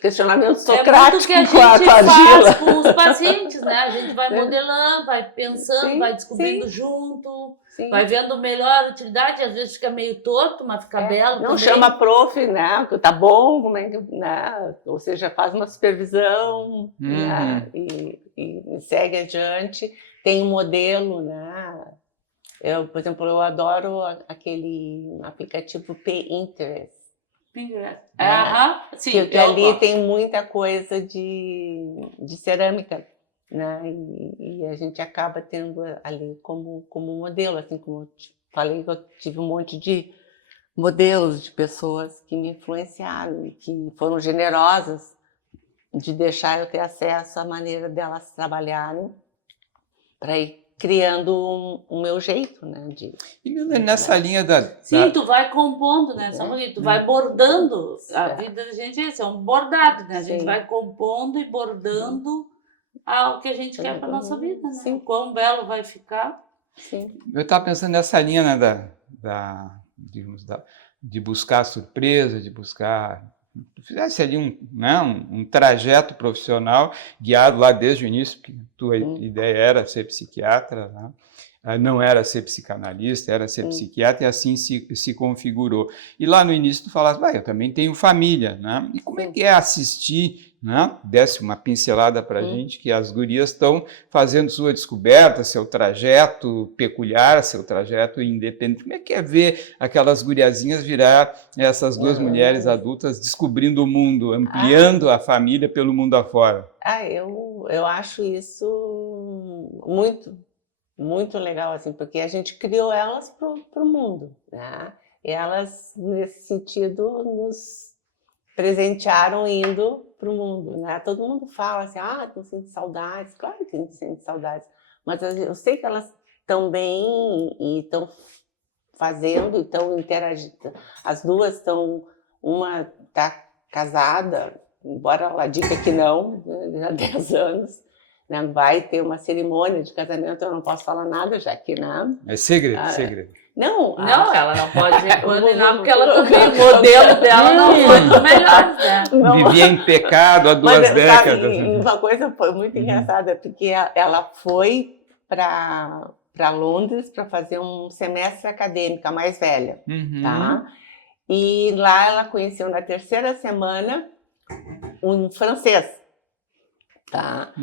Questionamento socrático que a gente faz com os pacientes, né? A gente vai modelando, vai pensando, vai descobrindo junto, vai vendo melhor utilidade. Às vezes fica meio torto, mas fica belo. Não também. Chama prof, né? Tá bom, como é que, né? Ou seja, faz uma supervisão, né? E segue adiante. Tem um modelo, né? Por exemplo, eu adoro aquele aplicativo Pinterest. Pinterest. Sim, que ali tem muita coisa de cerâmica, né? E a gente acaba tendo ali como modelo, assim como eu te falei, que eu tive um monte de modelos de pessoas que me influenciaram e que foram generosas de deixar eu ter acesso à maneira delas trabalharem para ir criando o meu jeito, né? E nessa linha Sim, tu vai compondo, né? Só porque tu vai bordando. A vida da gente é um bordado, né? A gente vai compondo e bordando o que a gente quer para nossa vida, né? Sim. O quão belo vai ficar. Sim. Eu estava pensando nessa linha, né, de buscar surpresa, de buscar... Fizesse ali um trajeto profissional guiado lá desde o início, porque tua ideia era ser psiquiatra, né? Não era ser psicanalista, era ser psiquiatra, e assim se configurou. E lá no início tu falaste, eu também tenho família, né? E como é que é assistir, né? Desse uma pincelada para a gente, que as gurias estão fazendo sua descoberta, seu trajeto peculiar, seu trajeto independente. Como é que é ver aquelas guriazinhas virar essas duas mulheres adultas descobrindo o mundo, ampliando a família pelo mundo afora? Eu acho isso muito legal, assim, porque a gente criou elas para o mundo, né? E elas, nesse sentido, nos presentearam indo para o mundo, né? Todo mundo fala assim, não sinto saudades. Claro que a gente sente saudades, mas eu sei que elas estão bem e estão fazendo, estão interagindo. As duas uma está casada, embora ela diga que não, né, há 10 anos, né? Vai ter uma cerimônia de casamento, eu não posso falar nada, já que não. É segredo, segredo. Não, ela não pode recomendar, porque ela também, o modelo dela não foi do melhor, né? Vivia em pecado há 2 décadas. Sabe, uma coisa foi muito engraçada, porque ela foi para Londres para fazer um semestre acadêmico, a mais velha, tá? E lá ela conheceu na 3ª semana um francês, tá?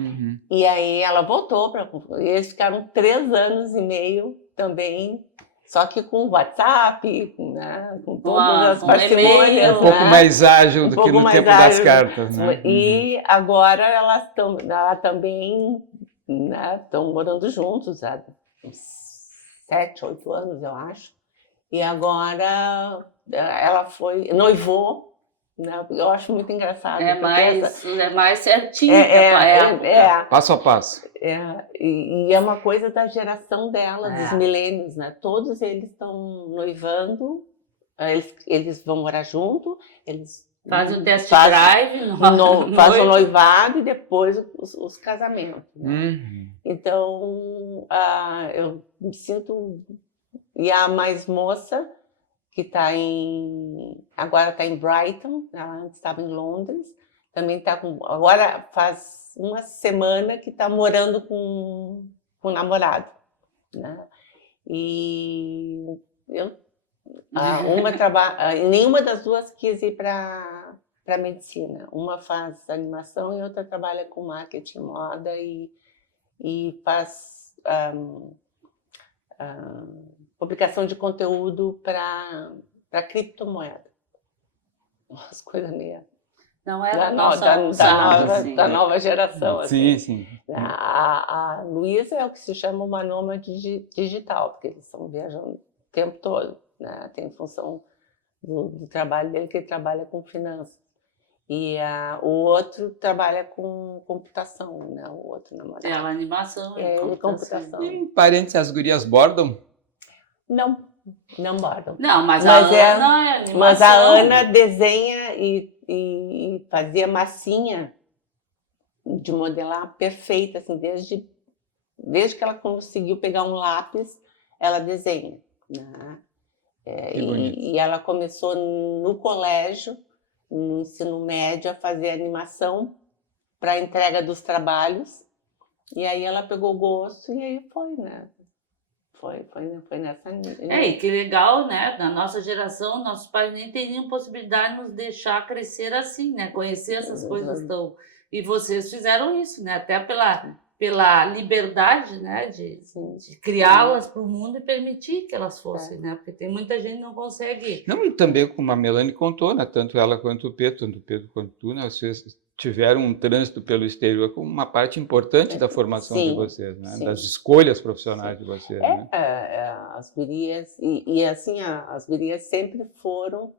E aí ela voltou e eles ficaram 3 anos e meio também, só que com WhatsApp, né? Com todas as parcimônias, um pouco mais ágil do que no tempo das cartas, né? E agora ela também, né, estão morando juntos há uns 7, 8 anos, eu acho. E agora ela noivou, né? Eu acho muito engraçado. É mais certinho que a época. Passo a passo. E é uma coisa da geração dela, dos milênios, né? Todos eles estão noivando, eles vão morar junto, eles fazem o test drive, fazem o noivado e depois os casamentos. Né? Então, eu me sinto... E a mais moça, que agora está em Brighton, ela antes estava em Londres, também está agora faz uma semana que está morando com o namorado, né? E nenhuma das duas quis ir para medicina. Uma faz animação e outra trabalha com marketing, moda e faz publicação de conteúdo para criptomoeda. Umas coisas meio... Não é da nova geração. Assim. Sim. A Luísa é o que se chama uma nômade digital, porque eles estão viajando o tempo todo, né? Tem função do trabalho dele, que ele trabalha com finanças. E o outro trabalha com computação, né? O outro namorado. Animação e computação. E, parentes, as gurias bordam? Não bordam. Não, mas a Ana é animação. Mas a Ana desenha e fazia massinha de modelar perfeita, assim, desde que ela conseguiu pegar um lápis, ela desenha, né? E ela começou no colégio, no ensino médio, a fazer animação para a entrega dos trabalhos, e aí ela pegou gosto e aí foi, né? Foi nessa... E que legal, né? Na nossa geração, nossos pais nem teriam possibilidade de nos deixar crescer assim, né? Conhecer essas coisas tão... E vocês fizeram isso, né? Até pela liberdade, né, de criá-las para o mundo e permitir que elas fossem, né, porque tem muita gente que não consegue. Não, e também como a Melanie contou, né, tanto ela quanto o Pedro, tanto o Pedro quanto tu, né, vocês tiveram um trânsito pelo exterior como uma parte importante da formação de vocês, né, das escolhas profissionais de vocês. Né? As gurias, e assim, as gurias sempre foram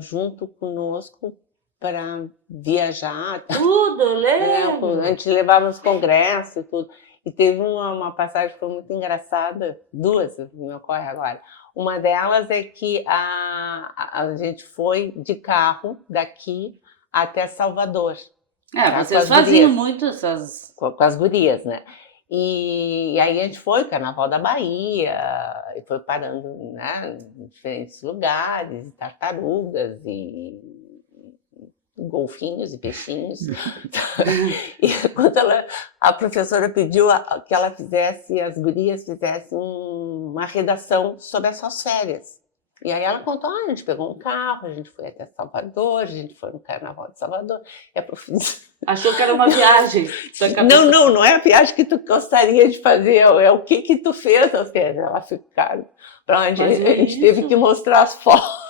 junto conosco para viajar. Tudo, lembro. A gente levava nos congressos e tudo. E teve uma passagem que foi muito engraçada, duas me ocorre agora. Uma delas é que a gente foi de carro daqui até Salvador. Vocês faziam muito essas... Com as gurias, né? E aí a gente foi, Carnaval da Bahia, e foi parando, né, em diferentes lugares, tartarugas e golfinhos e peixinhos. E quando a professora pediu que ela fizesse, as gurias fizessem uma redação sobre as suas férias. E aí ela contou, a gente pegou um carro, a gente foi até Salvador, a gente foi no Carnaval de Salvador. E a professora... Achou que era uma viagem. Não é a viagem que tu gostaria de fazer, é o que tu fez nas férias. Ela ficaram para onde a gente teve que mostrar as fotos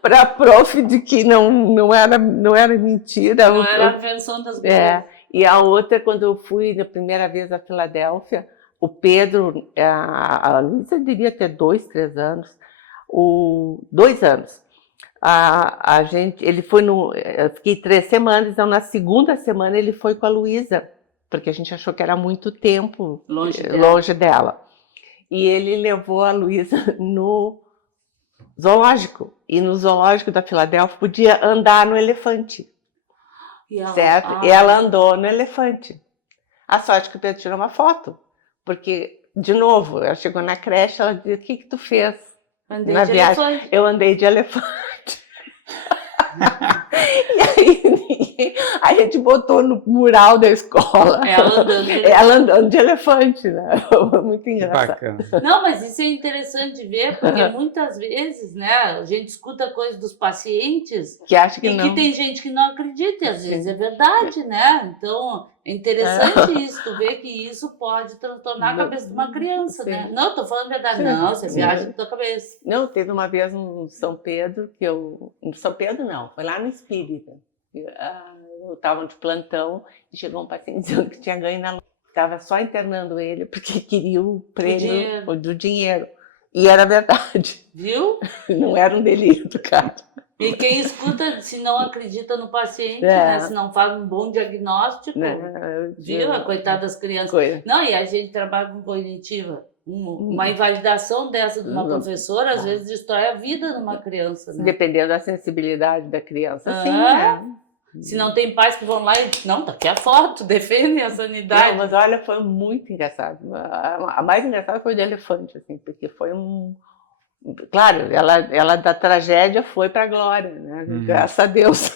para a prof de que não era mentira. Não era a invenção das gurias. E a outra, quando eu fui na primeira vez a Filadélfia, o Pedro, a Luísa devia ter 2, 3 anos, 2 anos. Ele foi eu fiquei 3 semanas, então na segunda semana ele foi com a Luísa, porque a gente achou que era muito tempo longe dela. E ele levou a Luísa no zoológico, e no zoológico da Filadélfia podia andar no elefante, certo? E ela andou no elefante. A sorte que o Pedro tirou uma foto. Porque, de novo, ela chegou na creche, ela disse, o que tu fez na viagem? Elefante. Eu andei de elefante. E aí a gente botou no mural da escola ela andando de elefante, né? Muito engraçado. Bacana. Não, mas isso é interessante ver, porque muitas vezes, né, a gente escuta coisas dos pacientes que acha que que tem gente que não acredita, e às vezes é verdade, né? Então é interessante isso, tu ver que isso pode transtornar a cabeça de uma criança, né? Não, tô falando a verdade, não, você viaja na tua cabeça. Não, teve uma vez no São Pedro, no São Pedro não, foi lá no Espírita. Eu estava de plantão e chegou um paciente dizendo que tinha ganho na loteria. Estava só internando ele porque queria o prêmio do dinheiro. E era verdade. Viu? Não era um delírio do cara. E quem escuta, se não acredita no paciente, né? Se não faz um bom diagnóstico, viu? A coitada das crianças. Não, e a gente trabalha com cognitiva. Uma invalidação dessa de uma professora, às vezes, destrói a vida de uma criança, né? Dependendo da sensibilidade da criança, sim, né? Se não tem pais que vão lá e... Não, tá aqui a foto, defendem a sanidade. Não, mas olha, foi muito engraçado. A mais engraçada foi o de elefante, assim, porque foi Claro, ela da tragédia foi para a glória, né? Graças a Deus.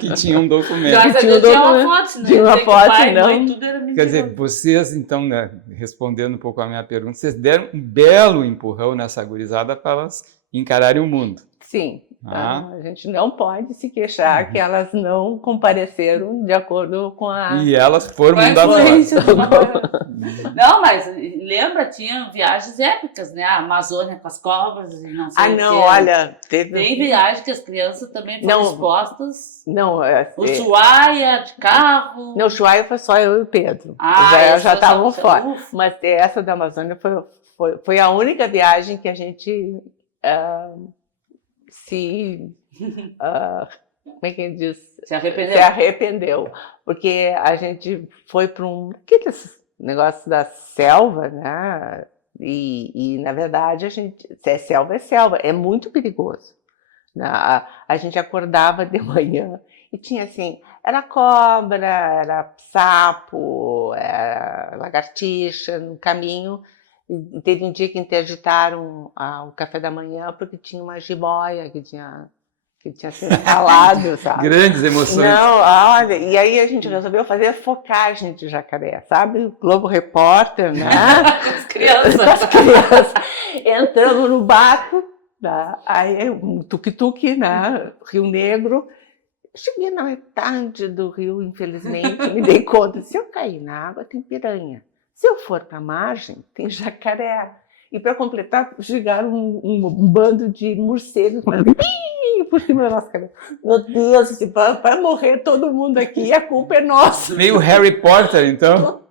Que tinha um documento. Graças a Deus tinha uma foto, senão tinha uma foto, pai, não. Mãe, tudo era mentira. Quer dizer, vocês, então, né, respondendo um pouco a minha pergunta, vocês deram um belo empurrão nessa gurizada para elas encararem o mundo. Sim. A gente não pode se queixar que elas não compareceram de acordo com a... E elas foram mundo afora. Não, mas lembra, tinha viagens épicas, né? A Amazônia com as cobras e não sei o que. Olha... Tem viagem que as crianças também foram expostas. Não, Ushuaia, de carro. Não, Ushuaia foi só eu e o Pedro. Já estavam fora. Mas essa da Amazônia foi a única viagem que a gente... como é que diz? Se arrependeu. Se arrependeu, porque a gente foi para aqueles negócios da selva, né? E na verdade é selva, é muito perigoso. A gente acordava de manhã e tinha assim, era cobra, era sapo, era lagartixa no caminho. E teve um dia que interditaram o café da manhã porque tinha uma jiboia que tinha sido falado, sabe? Grandes emoções. Não, olha, e aí a gente resolveu fazer focagem de jacaré, sabe? Globo Repórter, né? As crianças. Entrando no barco, aí um tuk-tuk, né? Rio Negro, Cheguei na metade do rio, infelizmente, me dei conta, se eu cair na água, tem piranha. Se eu for para a margem, tem jacaré. E para completar, chegaram um bando de morcegos por cima da nossa cabeça. Meu Deus, vai morrer todo mundo aqui, a culpa é nossa. Meio Harry Potter, então?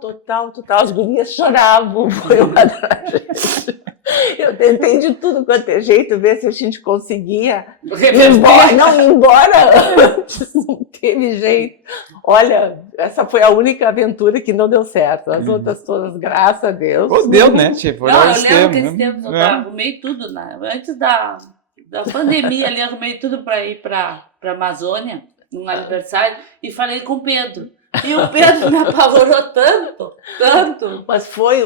Total. As gurias choravam, foi uma tragédia. Eu tentei de tudo quanto é jeito, ver se a gente conseguia ir embora antes, não teve jeito. Olha, essa foi a única aventura que não deu certo. As outras todas, graças a Deus. Pô, deu, né? Tipo, não, eu lembro que esse né? tempo eu arrumei tudo, né? Antes da pandemia ali, arrumei tudo para ir para a Amazônia, num aniversário, e falei com o Pedro. E o Pedro me apavorou tanto. Mas foi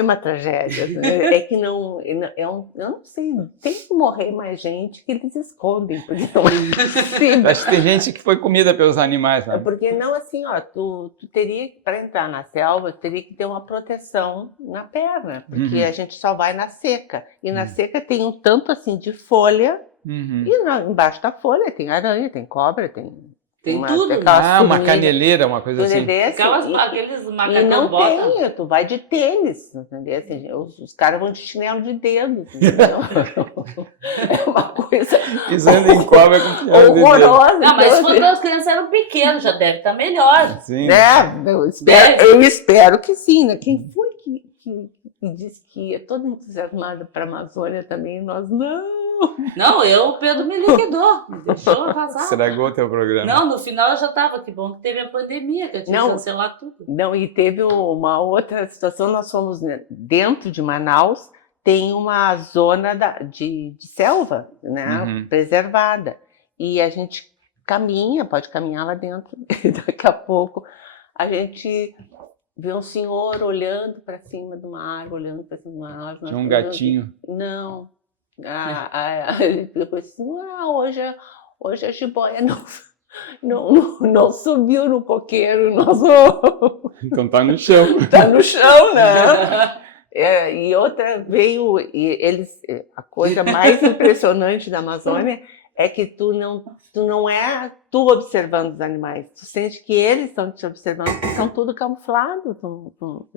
uma tragédia. Né? É que não, eu não sei, tem que morrer mais gente que eles escondem. Porque não é acho que tem gente que foi comida pelos animais. Né? Porque não assim, ó, tu teria, para entrar na selva, teria que ter uma proteção na perna, porque a gente só vai na seca. E na seca tem um tanto assim de folha, e embaixo da folha tem aranha, tem cobra, tem tudo. Uma caneleira, uma coisa assim. Aqueles macacão e não bota. tem, tu vai de tênis, entendeu? Assim, os caras vão de chinelo de dedo, entendeu? É uma coisa pisando em cobra com chinelo de dedo. horrorosa. Não, mas quando as crianças eram pequenas, já deve estar melhor. Sim. Eu espero que sim, né? Quem foi que disse que ia toda entusiasmada para a Amazônia também? Nós não. Não, o Pedro me liquidou, me deixou vazar. Estragou o teu programa. Não, no final eu já estava, que bom que teve a pandemia, que eu tinha que cancelar tudo. Não, e teve uma outra situação, nós fomos dentro de Manaus, tem uma zona de selva, né, preservada, e a gente pode caminhar lá dentro, e daqui a pouco a gente vê um senhor olhando para cima de uma árvore, olhando para cima de uma árvore. Tinha um gatinho. Não. Ele ficou assim, hoje a jiboia não subiu no coqueiro. Então tá no chão. Tá no chão, né? E outra veio, a coisa mais impressionante da Amazônia é que tu não é tu observando os animais, tu sente que eles estão te observando, porque são tudo camuflado, tu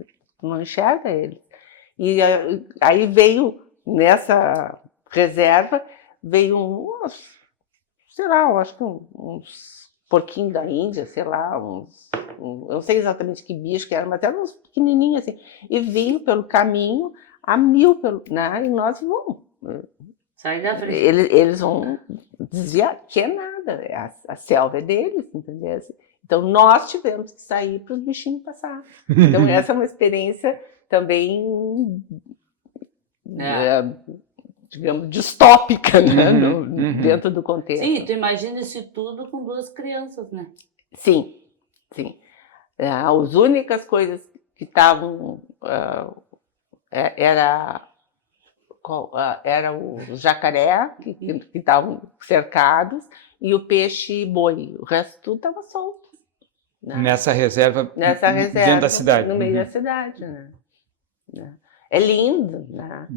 não enxerga eles. E aí veio, nessa reserva, veio sei lá, eu acho que uns porquinhos da Índia, sei lá, eu não sei exatamente que bicho que era, mas eram uns pequenininhos assim, e vinham pelo caminho a 1000, né? E nós vamos. Sai da frente. Eles vão desviar, que é nada, a selva é deles, entendeu? Então nós tivemos que sair para os bichinhos passar. Então essa é uma experiência também, digamos, distópica, né? Dentro do contexto. Sim, tu imagina isso tudo com 2 crianças, né? Sim. As únicas coisas que estavam era o jacaré, que estavam cercados, e o peixe-boi. O resto tudo estava solto. Né? Nessa reserva, dentro da cidade. No meio da cidade, né? É lindo, né?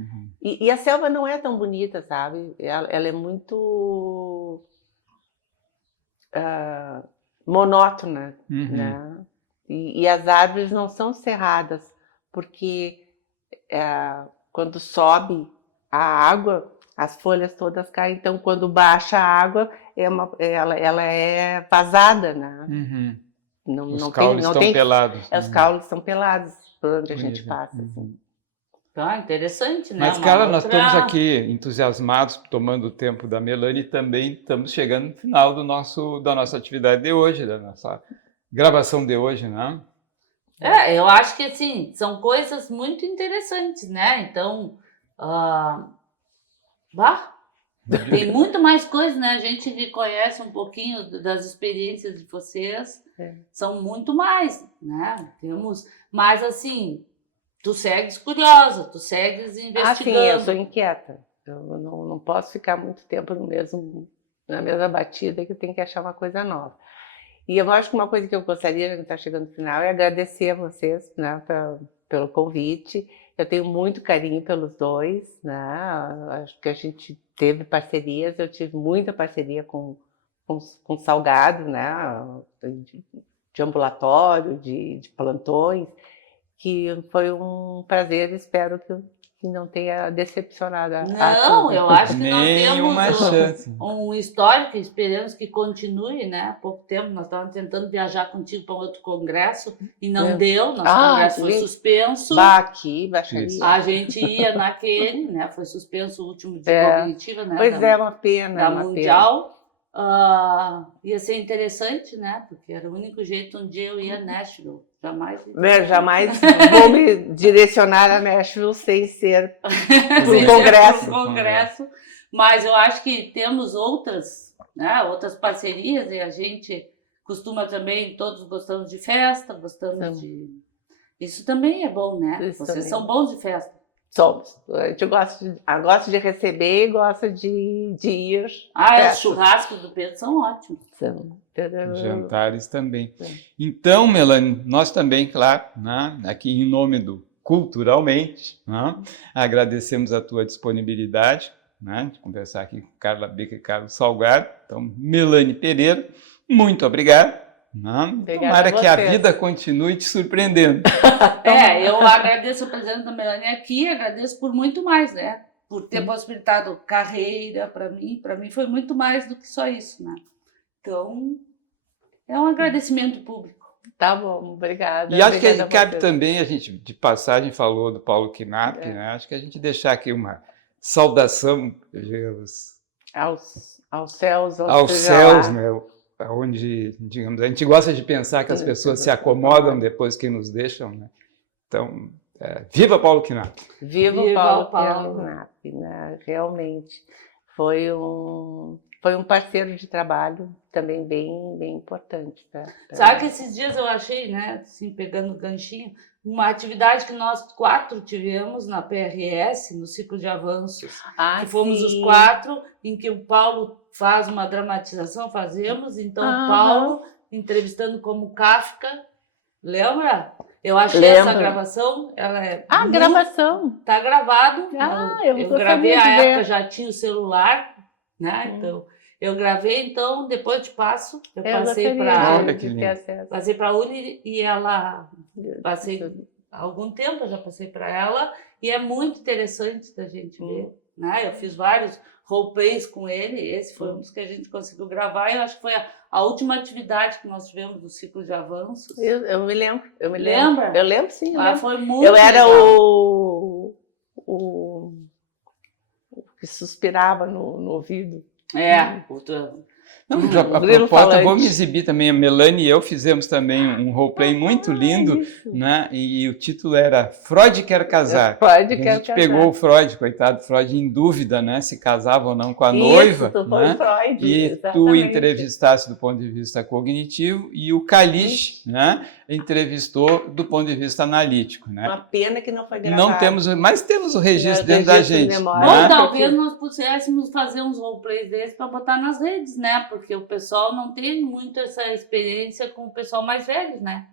E a selva não é tão bonita, sabe? Ela é muito monótona, né? E as árvores não são cerradas, porque quando sobe a água, as folhas todas caem. Então, quando baixa a água, ela é vazada, né? Os caules estão pelados. Os caules estão pelados por onde a gente passa. Assim. Interessante, né? Mas, cara, nós estamos aqui entusiasmados, tomando o tempo da Melanie, e também estamos chegando no final da nossa atividade de hoje, da nossa gravação de hoje, né? Eu acho que, assim, são coisas muito interessantes, né? Então, tem muito mais coisas, né? A gente que conhece um pouquinho das experiências de vocês, são muito mais, né? Mas, assim, tu segues curiosa, tu segues investigando. Sim, eu sou inquieta. Eu não posso ficar muito tempo na mesma batida, que eu tenho que achar uma coisa nova. E eu acho que uma coisa que eu gostaria, já está chegando no final, é agradecer a vocês, né, pelo convite. Eu tenho muito carinho pelos dois, né? Acho que a gente teve parcerias, eu tive muita parceria com com salgado, né? De ambulatório, de plantões, que foi um prazer, espero que não tenha decepcionado a Não, turma. eu acho que nós Nenhuma temos chance. um histórico, esperamos que continue, né? Há pouco tempo nós estávamos tentando viajar contigo para um outro congresso e não deu, nosso congresso foi suspenso. Aqui, baixaria. A gente ia naquele, né? Foi suspenso o último de cognitiva, né? Pois é, uma pena. Da Mundial. Ia ser interessante, né? Porque era o único jeito um dia eu ia a Nashville. Jamais vou me direcionar a Nashville sem ser um congresso. Mas eu acho que temos outras, né, outras parcerias e a gente costuma também, todos gostamos de festa, gostamos de... Isso também é bom, né? Vocês são bons de festa. Somos. A gente gosta de receber e gosta de ir. Os churrascos do Pedro são ótimos. Jantares também. Então, Melanie, nós também, claro, né, aqui em nome do Culturalmente, né, agradecemos a tua disponibilidade, né, de conversar aqui com Carla Becker e Carlos Salgado. Então, Melanie Pereira, muito obrigado. Tomara que a vida continue te surpreendendo. Eu agradeço a presença da Melanie aqui, agradeço por muito mais, né? Por ter possibilitado carreira para mim foi muito mais do que só isso, né? Então, é um agradecimento público. Tá bom, obrigada. E acho que cabe também, a gente de passagem falou do Paulo Knapp, né? Acho que a gente deixar aqui uma saudação aos céus, né? Onde, digamos, a gente gosta de pensar que as pessoas se acomodam depois que nos deixam, né? Então, viva Paulo Knapp! Viva Paulo Knapp, né? Realmente foi um parceiro de trabalho também bem importante. Sabe que esses dias eu achei, né, assim, pegando o ganchinho, uma atividade que nós 4 tivemos na PRS, no ciclo de avanços, que fomos os 4, em que o Paulo faz uma dramatização, então o Paulo entrevistando como Kafka, lembra? Eu achei essa gravação, ela é... gravação! Tá gravado, eu gravei a época, já tinha o celular, né, então... Eu gravei, então, depois eu te passo. Eu passei para a Uni e ela... Passei algum tempo, eu já passei para ela. E é muito interessante da gente ver. Né? Eu fiz vários roleplays com ele. Esse foi um dos que a gente conseguiu gravar. Eu acho que foi a última atividade que nós tivemos do ciclo de avanços. Eu me lembro. Lembra? Eu lembro, sim. Foi muito legal. Era o que suspirava no ouvido. Não, a propósito, vou me exibir também. A Melanie e eu fizemos também um roleplay muito lindo, né? E o título era Freud Quer Casar. A gente pegou o Freud, coitado, Freud em dúvida, né? Se casava ou não com a noiva. Né? Freud, e tu entrevistaste do ponto de vista cognitivo e o Kalisch, né? Entrevistou do ponto de vista analítico, né? Uma pena que não foi gravado. Não temos, mas temos o registro dentro da gente. Ou talvez nós pudéssemos fazer uns roleplays desses para botar nas redes, né? Porque o pessoal não tem muito essa experiência com o pessoal mais velho, né?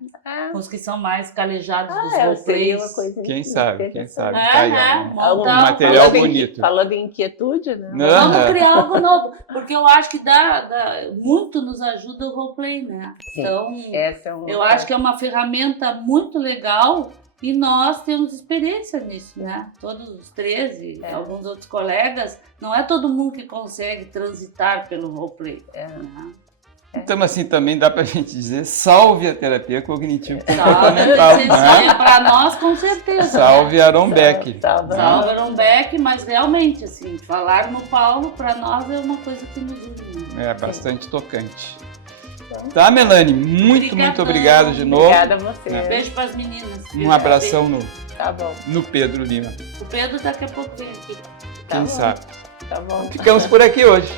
Com os que são mais calejados dos roleplays. Quem sabe? Tá aí, um material bonito. Falando em inquietude, né? Vamos criar algo novo, porque eu acho que muito nos ajuda o roleplay, né? Sim, então, eu acho que é uma ferramenta muito legal e nós temos experiência nisso, né? Todos os 13, alguns outros colegas, não é todo mundo que consegue transitar pelo roleplay. Então, assim, também dá para a gente dizer, salve a terapia cognitivo-comportamental. Para nós, com certeza. Salve Aaron Beck. Salve Aaron Beck, mas realmente, assim, falar no Paulo, para nós é uma coisa que nos une. É bastante tocante. Tá, Melanie? Muito obrigado de novo. Obrigada a você. Beijo para as meninas. Um abração no Pedro Lima. O Pedro daqui a pouco vem aqui. Quem sabe? Tá bom. Ficamos por aqui hoje.